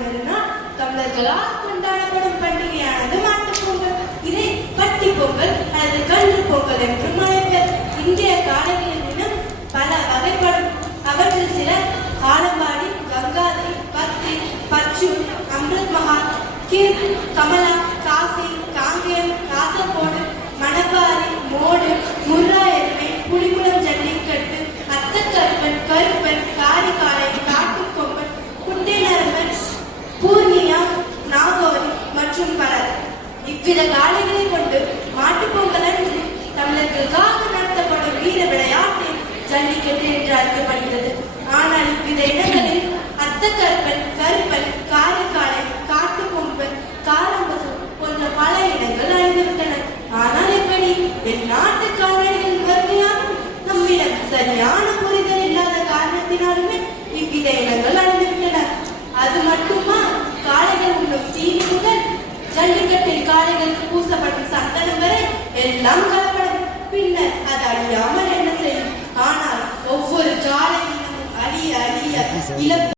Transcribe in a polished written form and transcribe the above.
மறுநாள் தமிழர்களால் கொண்டாடப்படும் பண்டிகையானது மாட்டுப் பொங்கல். இதை பட்டி பொங்கல் அல்லது கன்று பொங்கல் என்றும் அழைப்பர். இந்திய காளைகளின் இனம் பல வகைப்படும். அவற்றில் சில காலம்பாடி, கங்காதரி, பத்ரி, பச்சூர், அம்ருத் மஹால், கிர், கமலா, காசி, காங்கேயம், காசர்கோடு, மணப்பாறை, மோடு, முர்ரா எருமை, புலிகுளம் ஜல்லிக்கட்டு, அத்தக்கருப்பன், கருப்பன், காரிகாலை, காட்டுக்கொம்பன், குட்டை நரம்பன், பூர்ணியா, நாகோரி மற்றும் பலர். இவ்வித காளைகளை கொண்டு மாட்டுப் பொங்கல் அன்று தமிழர்களுக்காக நடத்தப்படும் வீர விளையாட்டு ஜல்லிக்கட்டு என்று அழைக்கப்படுகிறது. ஆனால் இவ்வித இடங்களில் அத்தக்கருப்பன், கருப்பன், காரிகாலை, காட்டுக்கொம்பன், காரம்பசு போன்ற பல இடங்கள் அழிந்துவிட்டன. ஆனால் எப்படி என் நாட்டு கால்நடைகள் கருமையாலும் நம்மிடம் சரியான புரிதல் இல்லாத காரணத்தினாலுமே இவ்வித இடங்கள் அழிந்துவிட்டன. அது மட்டுமா, காளைகள் உண்ணும் தீனி முதல் ஜல்லிக்கட்டில் காளைகளுக்கு பூசப்படும் சந்தனம் வரை எல்லாம் கலப்படும். பின்னர் அது அழியாமல் என்ன செய்யும்? ஆனால் ஒவ்வொரு காளையினமும் அழிய அழிய இழப்பு